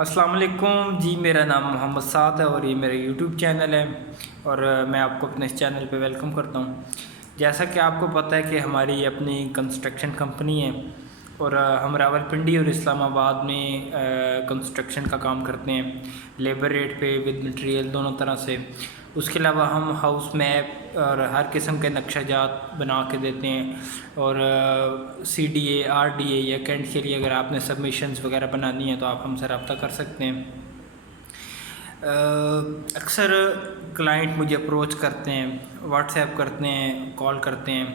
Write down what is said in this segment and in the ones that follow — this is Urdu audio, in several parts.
السلام علیکم جی، میرا نام محمد سعد ہے اور یہ میرا یوٹیوب چینل ہے اور میں آپ کو اپنے اس چینل پہ ویلکم کرتا ہوں۔ جیسا کہ آپ کو پتہ ہے کہ ہماری اپنی کنسٹرکشن کمپنی ہے اور ہم راولپنڈی اور اسلام آباد میں کنسٹرکشن کا کام کرتے ہیں، لیبر ریٹ پہ ود مٹیریل دونوں طرح سے۔ اس کے علاوہ ہم ہاؤس میپ اور ہر قسم کے نقشہ جات بنا کے دیتے ہیں، اور C D A, R D A یا کینٹ کے لیے اگر آپ نے سبمیشنز وغیرہ بنانی ہیں تو آپ ہم سے رابطہ کر سکتے ہیں۔ اکثر کلائنٹ مجھے اپروچ کرتے ہیں، واٹس ایپ کرتے ہیں، کال کرتے ہیں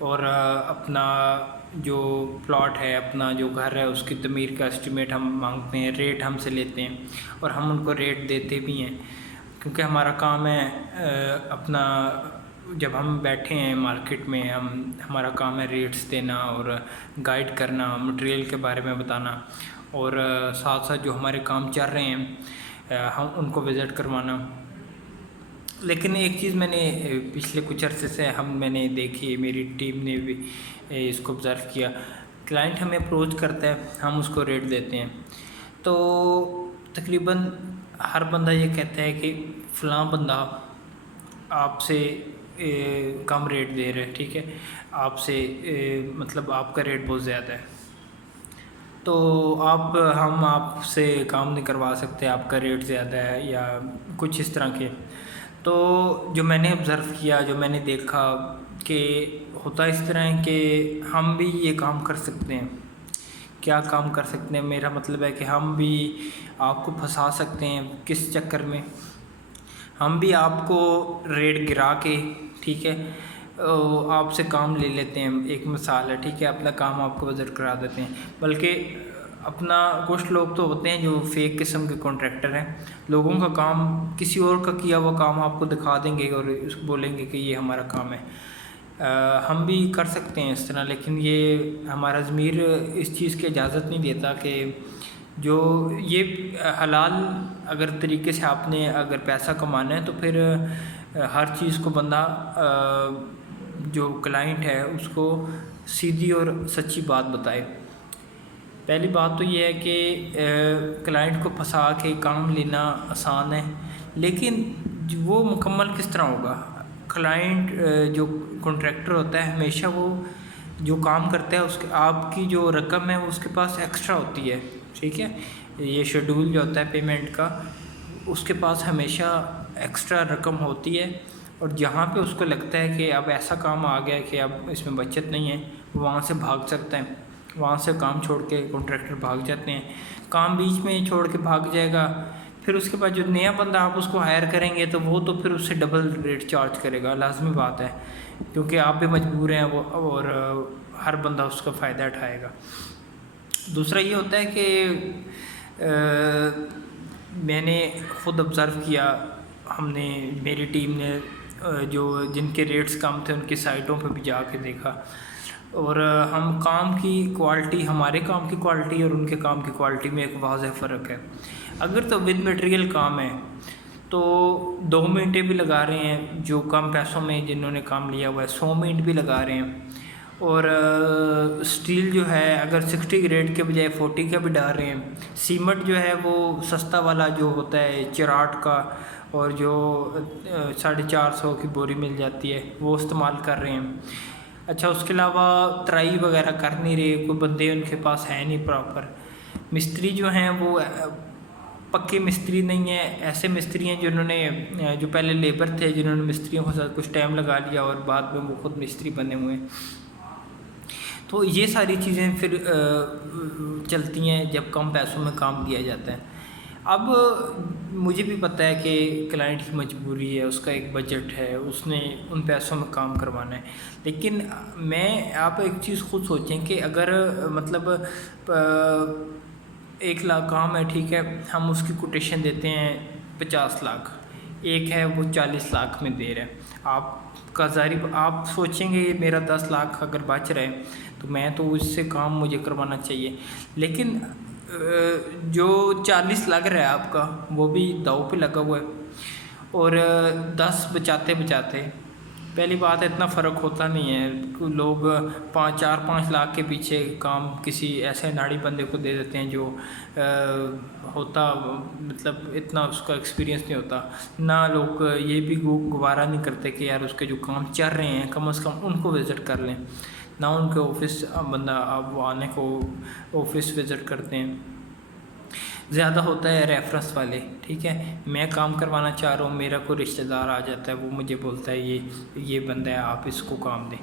اور اپنا جو پلاٹ ہے، اپنا جو گھر ہے، اس کی تعمیر کا اسٹیمیٹ ہم مانگتے ہیں، ریٹ ہم سے لیتے ہیں اور ہم ان کو ریٹ دیتے بھی ہیں، کیونکہ ہمارا کام ہے اپنا جب ہم بیٹھے ہیں مارکیٹ میں ہمارا کام ہے ریٹس دینا اور گائیڈ کرنا، مٹیریل کے بارے میں بتانا، اور ساتھ ساتھ جو ہمارے کام چل رہے ہیں ہم ان کو وزٹ کروانا۔ لیکن ایک چیز میں نے پچھلے کچھ عرصے سے میں نے دیکھی، میری ٹیم نے بھی اس کو آبزرو کیا، کلائنٹ ہمیں اپروچ کرتا ہے، ہم اس کو ریٹ دیتے ہیں تو تقریباً ہر بندہ یہ کہتا ہے کہ فلاں بندہ آپ سے کم ریٹ دے رہے، ٹھیک ہے، آپ سے مطلب آپ کا ریٹ بہت زیادہ ہے، تو ہم آپ سے کام نہیں کروا سکتے، آپ کا ریٹ زیادہ ہے یا کچھ اس طرح کے۔ تو جو میں نے آبزرو کیا، جو میں نے دیکھا کہ ہوتا اس طرح ہے کہ ہم بھی یہ کام کر سکتے ہیں۔ کیا کام کر سکتے ہیں؟ میرا مطلب ہے کہ ہم بھی آپ کو پھنسا سکتے ہیں۔ کس چکر میں؟ ہم بھی آپ کو ریٹ گرا کے، ٹھیک ہے، آپ سے کام لے لیتے ہیں۔ ایک مثال ہے، ٹھیک ہے، اپنا کام آپ کو وزٹ کرا دیتے ہیں، بلکہ اپنا کچھ لوگ تو ہوتے ہیں جو فیک قسم کے کانٹریکٹر ہیں، لوگوں کا کام، کسی اور کا کیا ہوا کام آپ کو دکھا دیں گے اور بولیں گے کہ یہ ہمارا کام ہے۔ ہم بھی کر سکتے ہیں اس طرح، لیکن یہ ہمارا ضمیر اس چیز کی اجازت نہیں دیتا کہ جو یہ حلال اگر طریقے سے آپ نے اگر پیسہ کمانا ہے تو پھر ہر چیز کو بندہ جو کلائنٹ ہے اس کو سیدھی اور سچی بات بتائے۔ پہلی بات تو یہ ہے کہ کلائنٹ کو پھنسا کے کام لینا آسان ہے، لیکن وہ مکمل کس طرح ہوگا؟ کلائنٹ جو کنٹریکٹر ہوتا ہے ہمیشہ وہ جو کام کرتا ہے اس کے آپ کی جو رقم ہے اس کے پاس ایکسٹرا ہوتی ہے، ٹھیک ہے، یہ شیڈول جو ہوتا ہے پیمنٹ کا، اس کے پاس ہمیشہ ایکسٹرا رقم ہوتی ہے، اور جہاں پہ اس کو لگتا ہے کہ اب ایسا کام آ گیا ہے کہ اب اس میں بچت نہیں ہے، وہاں سے بھاگ سکتا ہے، وہاں سے کام چھوڑ کے کنٹریکٹر بھاگ جاتے ہیں، کام بیچ میں چھوڑ کے بھاگ جائے گا، پھر اس کے بعد جو نیا بندہ آپ اس کو ہائر کریں گے تو وہ تو پھر اس سے ڈبل ریٹ چارج کرے گا، لازمی بات ہے، کیونکہ آپ بھی مجبور ہیں وہ، اور ہر بندہ اس کا فائدہ اٹھائے گا۔ دوسرا یہ ہوتا ہے کہ میں نے خود آبزرو کیا، ہم نے میری ٹیم نے جو جن کے ریٹس کم تھے ان کی سائٹوں پہ بھی جا کے دیکھا، اور ہم کام کی کوالٹی، ہمارے کام کی کوالٹی اور ان کے کام کی کوالٹی میں ایک واضح فرق ہے۔ اگر تو ود مٹیریل کام ہے تو 2 منٹ بھی لگا رہے ہیں، جو کم پیسوں میں جنہوں نے کام لیا ہوا ہے 100 منٹ بھی لگا رہے ہیں، اور سٹیل جو ہے اگر 60 گریڈ کے بجائے 40 کا بھی ڈال رہے ہیں، سیمنٹ جو ہے وہ سستا والا جو ہوتا ہے چراٹ کا، اور جو 450 کی بوری مل جاتی ہے وہ استعمال کر رہے ہیں۔ اچھا، اس کے علاوہ ترائی وغیرہ کر نہیں رہے، کوئی بندے ان کے پاس ہے نہیں پراپر، مستری جو ہیں وہ پکے مستری نہیں ہیں، ایسے مستری ہیں جنہوں نے جو پہلے لیبر تھے، جنہوں نے مستریوں کے ساتھ کچھ ٹائم لگا لیا اور بعد میں وہ خود مستری بنے ہوئے ہیں۔ تو یہ ساری چیزیں پھر چلتی ہیں جب کم پیسوں میں کام دیا جاتا ہے۔ اب مجھے بھی پتہ ہے کہ کلائنٹ کی مجبوری ہے، اس کا ایک بجٹ ہے، اس نے ان پیسوں میں کام کروانا ہے، لیکن آپ ایک چیز خود سوچیں کہ اگر مطلب 1 لاکھ کام ہے، ٹھیک ہے، ہم اس کی کوٹیشن دیتے ہیں 50 لاکھ، ایک ہے وہ 40 لاکھ میں دے رہا ہے، آپ کا ظاہر آپ سوچیں گے یہ میرا 10 لاکھ اگر بچ رہے تو میں تو اس سے کام مجھے کروانا چاہیے، لیکن جو 40 لگ رہا ہے آپ کا وہ بھی داؤ پہ لگا ہوا ہے، اور 10 بچاتے بچاتے پہلی بات ہے اتنا فرق ہوتا نہیں ہے، لوگ 4-5 لاکھ کے پیچھے کام کسی ایسے ناڑی بندے کو دے دیتے ہیں جو ہوتا مطلب اتنا اس کا ایکسپیرینس نہیں ہوتا، نہ لوگ یہ بھی گوارا نہیں کرتے کہ یار اس کے جو کام چل رہے ہیں کم از کم ان کو وزٹ کر لیں، نہ ان کے آفس بندہ اب وہ آنے کو آفس وزٹ کرتے ہیں، زیادہ ہوتا ہے ریفرنس والے، ٹھیک ہے، میں کام کروانا چاہ رہا ہوں، میرا کوئی رشتہ دار آ جاتا ہے، وہ مجھے بولتا ہے یہ بندہ ہے آپ اس کو کام دیں،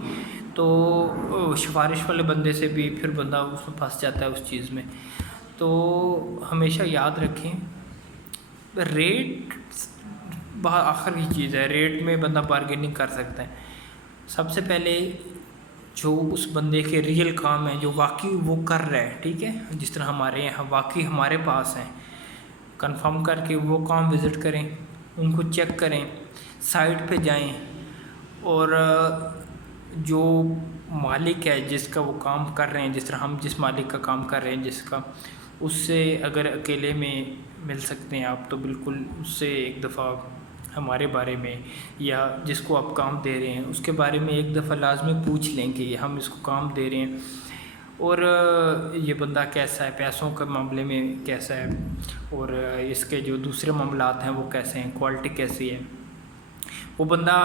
تو سفارش والے بندے سے بھی پھر بندہ اس میں پھنس جاتا ہے اس چیز میں۔ تو ہمیشہ یاد رکھیں ریٹ بہت آخر کی چیز ہے، ریٹ میں بندہ بارگیننگ کر سکتا ہے۔ سب سے پہلے جو اس بندے کے ریئل کام ہیں جو واقعی وہ کر رہا ہے، ٹھیک ہے، جس طرح ہمارے یہاں واقعی ہمارے پاس ہیں، کنفرم کر کے وہ کام وزٹ کریں، ان کو چیک کریں، سائٹ پہ جائیں، اور جو مالک ہے جس کا وہ کام کر رہے ہیں، جس طرح ہم جس مالک کا کام کر رہے ہیں جس کا، اس سے اگر اکیلے میں مل سکتے ہیں آپ تو بالکل اس سے ایک دفعہ ہمارے بارے میں یا جس کو آپ کام دے رہے ہیں اس کے بارے میں ایک دفعہ لازمی پوچھ لیں کہ ہم اس کو کام دے رہے ہیں اور یہ بندہ کیسا ہے، پیسوں کے معاملے میں کیسا ہے، اور اس کے جو دوسرے معاملات ہیں وہ کیسے ہیں، کوالٹی کیسی ہے۔ وہ بندہ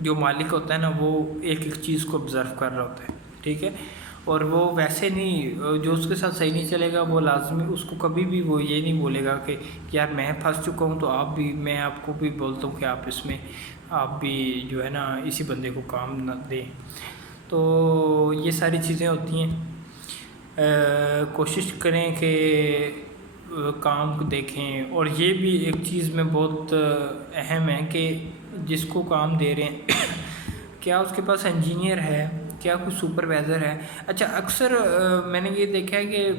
جو مالک ہوتا ہے نا وہ ایک ایک چیز کو آبزرو کر رہا ہوتا ہے، ٹھیک ہے، اور وہ ویسے نہیں، جو اس کے ساتھ صحیح نہیں چلے گا وہ لازمی اس کو کبھی بھی وہ یہ نہیں بولے گا کہ یار میں پھنس چکا ہوں تو آپ بھی، میں آپ کو بھی بولتا ہوں کہ آپ اس میں آپ بھی جو ہے نا اسی بندے کو کام نہ دیں۔ تو یہ ساری چیزیں ہوتی ہیں، کوشش کریں کہ کام کو دیکھیں، اور یہ بھی ایک چیز میں بہت اہم ہے کہ جس کو کام دے رہے ہیں کیا اس کے پاس انجینئر ہے، کیا کوئی سپروائزر ہے۔ اچھا اکثر میں نے یہ دیکھا ہے کہ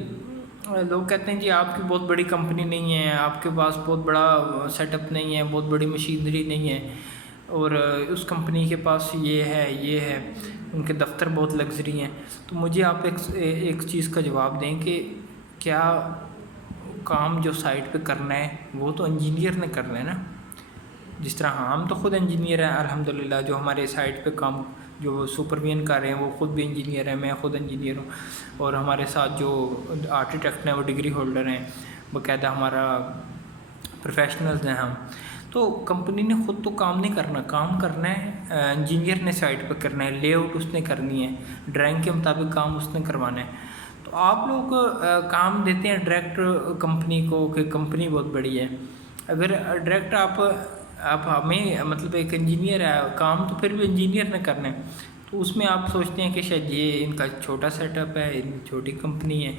لوگ کہتے ہیں جی آپ کی بہت بڑی کمپنی نہیں ہے، آپ کے پاس بہت بڑا سیٹ اپ نہیں ہے، بہت بڑی مشینری نہیں ہے، اور اس کمپنی کے پاس یہ ہے، ان کے دفتر بہت لگژری ہیں، تو مجھے آپ ایک چیز کا جواب دیں کہ کیا کام جو سائٹ پہ کرنا ہے وہ تو انجینئر نے کرنا ہے نا، جس طرح ہم تو خود انجینئر ہیں الحمدللہ، جو ہمارے سائٹ پہ کام جو سپروین کر رہے ہیں وہ خود بھی انجینئر ہیں، میں خود انجینئر ہوں، اور ہمارے ساتھ جو آرکیٹیکٹ ہیں وہ ڈگری ہولڈر ہیں، باقاعدہ ہمارا پروفیشنلز ہیں ہم۔ تو کمپنی نے خود تو کام نہیں کرنا، کام کرنا ہے انجینئر نے سائٹ پہ کرنا ہے، لے آؤٹ اس نے کرنی ہے، ڈرائنگ کے مطابق کام اس نے کروانا ہے۔ تو آپ لوگ کام دیتے ہیں ڈائریکٹ کمپنی کو کہ کمپنی بہت بڑی ہے، اگر ڈائریکٹ آپ ہمیں مطلب ایک انجینئر ہے کام تو پھر بھی انجینئر نے کرنا ہے، تو اس میں آپ سوچتے ہیں کہ شاید یہ ان کا چھوٹا سیٹ اپ ہے، ان کی چھوٹی کمپنی ہے،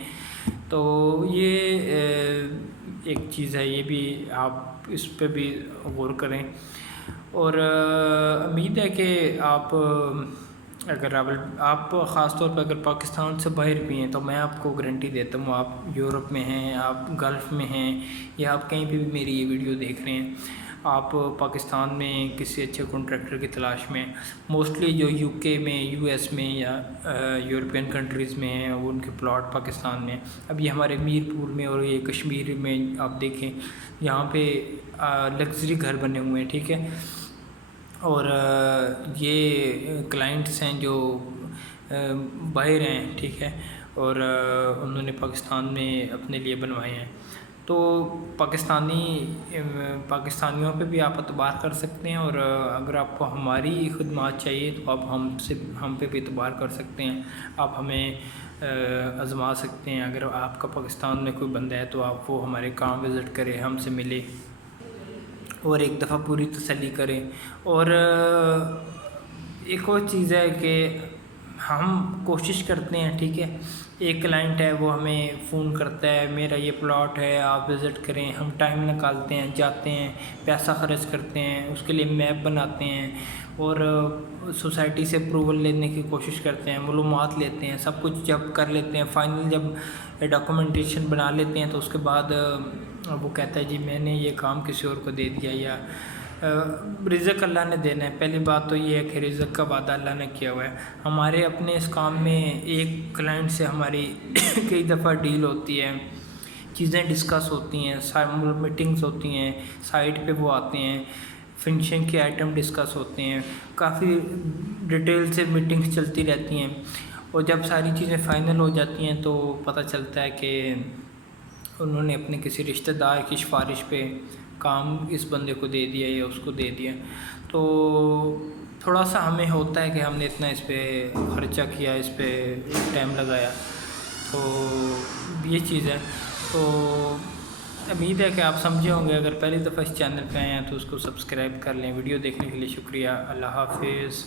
تو یہ ایک چیز ہے، یہ بھی آپ اس پہ بھی غور کریں۔ اور امید ہے کہ آپ اگر آپ خاص طور پہ اگر پاکستان سے باہر بھی ہیں تو میں آپ کو گارنٹی دیتا ہوں، آپ یورپ میں ہیں، آپ گلف میں ہیں، یا آپ کہیں پہ بھی میری یہ ویڈیو دیکھ رہے ہیں، آپ پاکستان میں کسی اچھے کنٹریکٹر کی تلاش میں، موسٹلی جو یو کے میں، یو ایس میں یا یورپین کنٹریز میں ہیں وہ ان کے پلاٹ پاکستان میں، اب یہ ہمارے میرپور میں اور یہ کشمیر میں آپ دیکھیں یہاں پہ لگژری گھر بنے ہوئے ہیں، ٹھیک ہے، اور یہ کلائنٹس ہیں جو باہر ہیں، ٹھیک ہے، اور انہوں نے پاکستان میں اپنے لیے بنوائے ہیں، تو پاکستانیوں پہ بھی آپ اعتبار کر سکتے ہیں، اور اگر آپ کو ہماری خدمات چاہیے تو آپ ہم پہ بھی اعتبار کر سکتے ہیں، آپ ہمیں آزما سکتے ہیں، اگر آپ کا پاکستان میں کوئی بندہ ہے تو آپ وہ ہمارے کام وزٹ کرے، ہم سے ملے اور ایک دفعہ پوری تسلی کریں۔ اور ایک اور چیز ہے کہ ہم کوشش کرتے ہیں، ٹھیک ہے، ایک کلائنٹ ہے وہ ہمیں فون کرتا ہے میرا یہ پلاٹ ہے آپ وزٹ کریں، ہم ٹائم نکالتے ہیں، جاتے ہیں، پیسہ خرچ کرتے ہیں، اس کے لیے میپ بناتے ہیں، اور سوسائٹی سے اپروول لینے کی کوشش کرتے ہیں، معلومات لیتے ہیں، سب کچھ جب کر لیتے ہیں، فائنل جب ڈاکومنٹیشن بنا لیتے ہیں تو اس کے بعد وہ کہتا ہے جی میں نے یہ کام کسی اور کو دے دیا، یا رزق اللہ نے دینا ہے۔ پہلی بات تو یہ ہے کہ رزق کا وعدہ اللہ نے کیا ہوا ہے، ہمارے اپنے اس کام میں ایک کلائنٹ سے ہماری کئی دفعہ ڈیل ہوتی ہے، چیزیں ڈسکس ہوتی ہیں، میٹنگز ہوتی ہیں، سائٹ پہ وہ آتے ہیں، فنیشنگ کے آئٹم ڈسکس ہوتے ہیں، کافی ڈیٹیل سے میٹنگس چلتی رہتی ہیں، اور جب ساری چیزیں فائنل ہو جاتی ہیں تو پتہ چلتا ہے کہ انہوں نے اپنے کسی رشتہ دار کی سفارش پہ کام اس بندے کو دے دیا یا اس کو دے دیا، تو تھوڑا سا ہمیں ہوتا ہے کہ ہم نے اتنا اس پہ خرچہ کیا، اس پہ ٹائم لگایا، تو یہ چیز ہے۔ تو امید ہے کہ آپ سمجھے ہوں گے، اگر پہلی دفعہ اس چینل پہ آئے ہیں تو اس کو سبسکرائب کر لیں۔ ویڈیو دیکھنے کے لیے شکریہ، اللہ حافظ۔